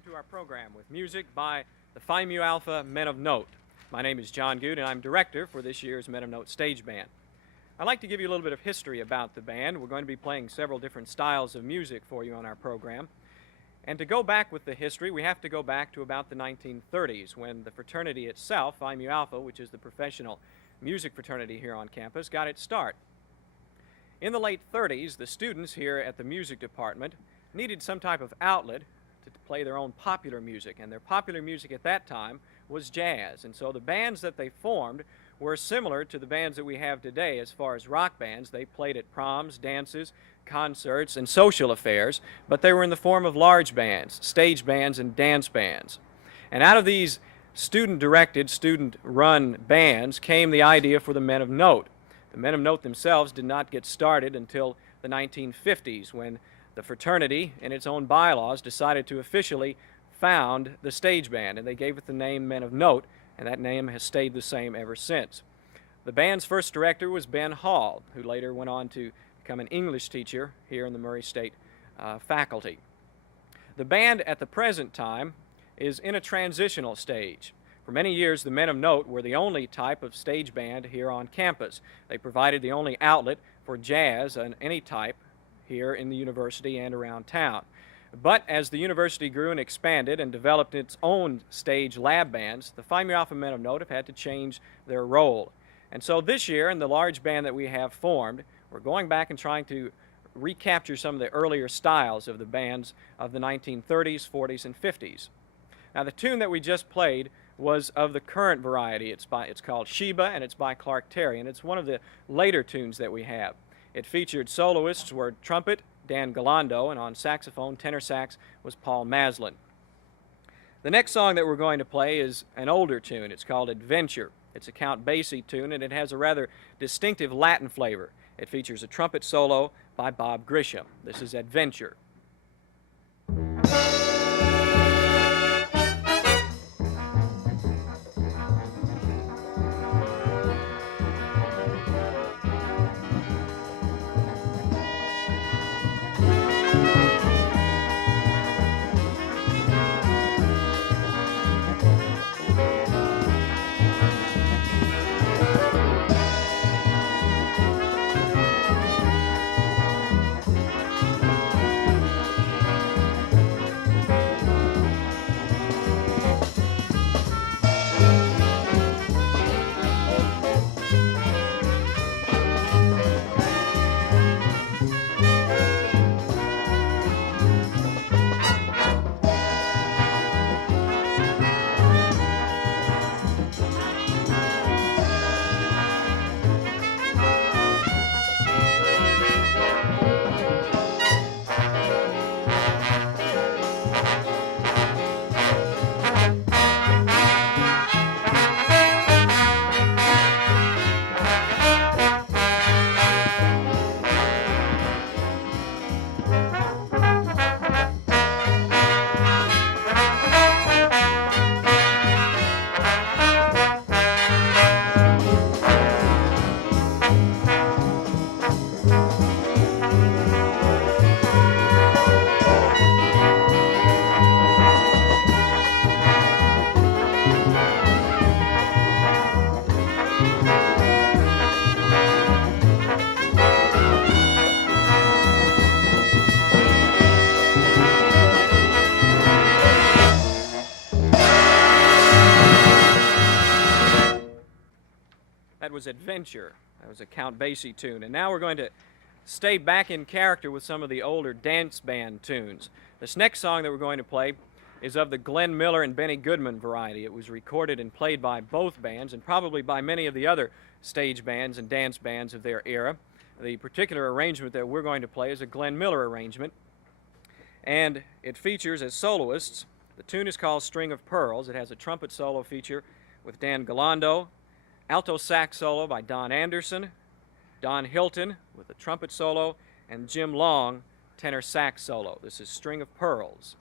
welcome to our program with music by the Phi Mu Alpha Men of Note. My name is John Good, and I'm director for this year's Men of Note Stage Band. I'd like to give you a little bit of history about the band. We're going to be playing several different styles of music for you on our program. And to go back with the history, we have to go back to about the 1930s, when the fraternity itself, Phi Mu Alpha, which is the professional music fraternity here on campus, got its start. In the late 30s, the students here at the music department needed some type of outlet to play their own popular music, and their popular music at that time was jazz. And so the bands that they formed were similar to the bands that we have today as far as rock bands. They played at proms, dances, concerts, and social affairs, but they were in the form of large bands, stage bands, and dance bands. And out of these student-directed, student-run bands came the idea for the Men of Note. The Men of Note themselves did not get started until the 1950s, when the fraternity, in its own bylaws, decided to officially found the stage band, and they gave it the name Men of Note, and that name has stayed the same ever since. The band's first director was Ben Hall, who later went on to become an English teacher here in the Murray State faculty. The band at the present time is in a transitional stage. For many years, the Men of Note were the only type of stage band here on campus. They provided the only outlet for jazz and any type here in the university and around town. But as the university grew and expanded and developed its own stage lab bands, the Phi Mu Alpha Men of Note have had to change their role. And so this year, in the large band that we have formed, we're going back and trying to recapture some of the earlier styles of the bands of the 1930s, 40s, and 50s. Now, the tune that we just played was of the current variety. It's called Sheba, and it's by Clark Terry, and it's one of the later tunes that we have. It featured soloists were trumpet, Dan Galando, and on saxophone, tenor sax, was Paul Maslin. The next song that we're going to play is an older tune. It's called Adventure. It's a Count Basie tune, and it has a rather distinctive Latin flavor. It features a trumpet solo by Bob Grisham. This is Adventure. That was Adventure. That was a Count Basie tune. And now we're going to stay back in character with some of the older dance band tunes. This next song that we're going to play is of the Glenn Miller and Benny Goodman variety. It was recorded and played by both bands and probably by many of the other stage bands and dance bands of their era. The particular arrangement that we're going to play is a Glenn Miller arrangement, and it features as soloists. The tune is called String of Pearls. It has a trumpet solo feature with Dan Galando, alto sax solo by Don Anderson, Don Hilton with a trumpet solo, and Jim Long tenor sax solo. This is String of Pearls.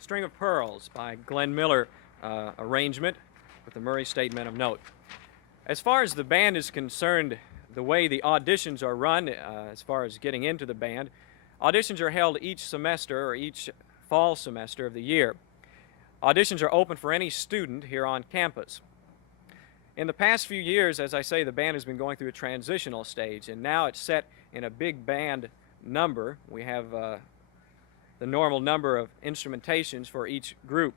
String of Pearls by Glenn Miller arrangement with the Murray State Men of Note. As far as the band is concerned, the way the auditions are run, as far as getting into the band, auditions are held each semester or each fall semester of the year. Auditions are open for any student here on campus. In the past few years, as I say, the band has been going through a transitional stage, and now it's set in a big band number. We have the normal number of instrumentations for each group.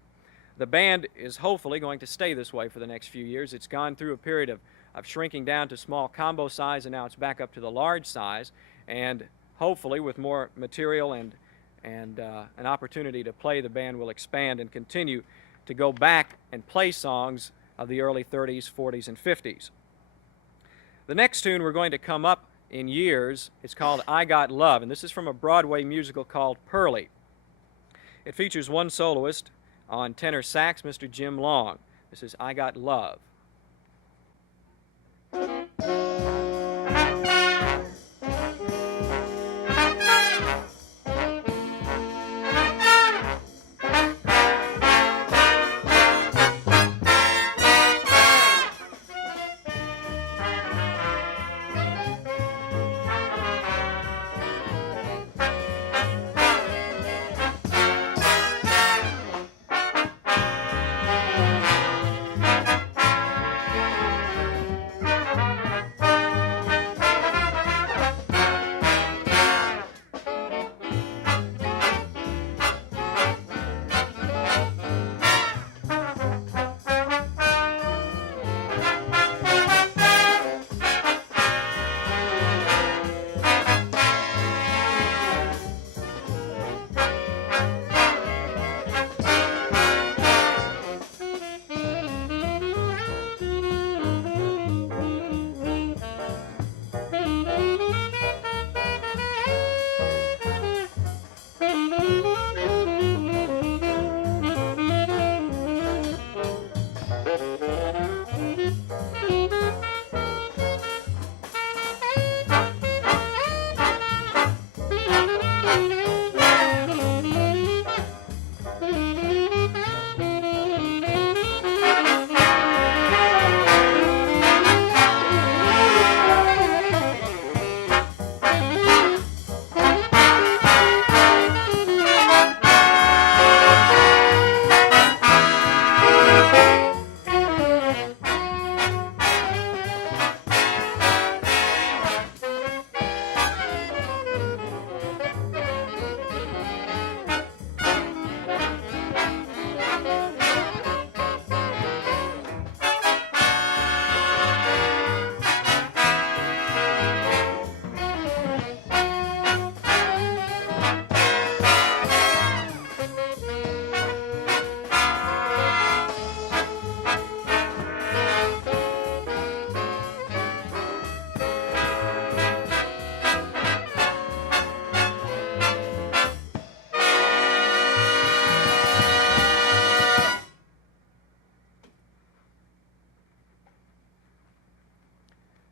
The band is hopefully going to stay this way for the next few years. It's gone through a period of of shrinking down to small combo size, and now it's back up to the large size. And hopefully, with more material and an opportunity to play, the band will expand and continue to go back and play songs of the early 30s, 40s, and 50s. The next tune we're going to come up in years is called I Got Love, and this is from a Broadway musical called Pearlie. It features one soloist on tenor sax, Mr. Jim Long. This is I Got Love.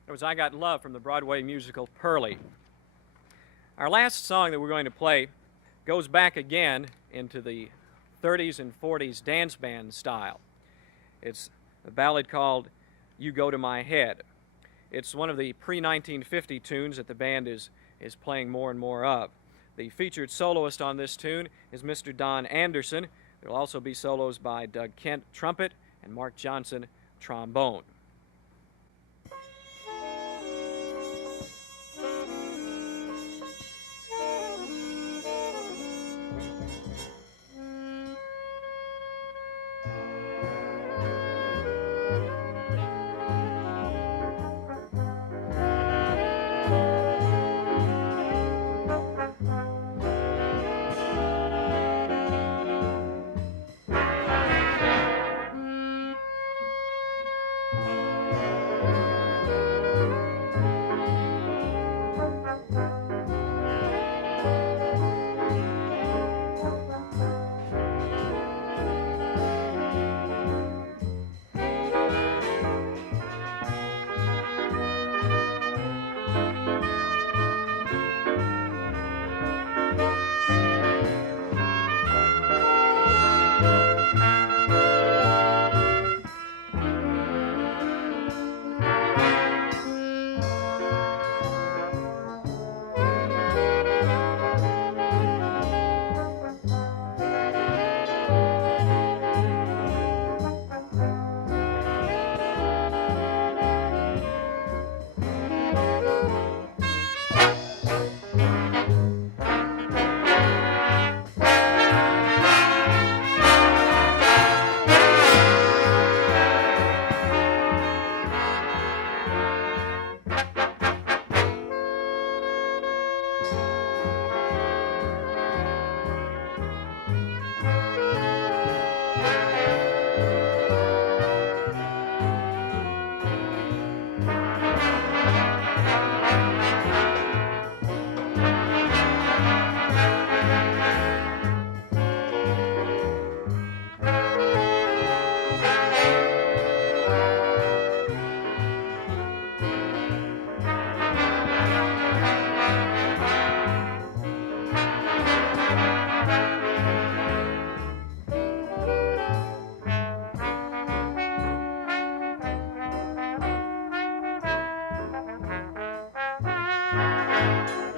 It was I Got Love from the Broadway musical Pearlie. Our last song that we're going to play goes back again into the 30s and 40s dance band style. It's a ballad called You Go to My Head. It's one of the pre-1950 tunes that the band is playing more and more of. The featured soloist on this tune is Mr. Don Anderson. There will also be solos by Doug Kent, trumpet, and Mark Johnson, trombone. Alpha.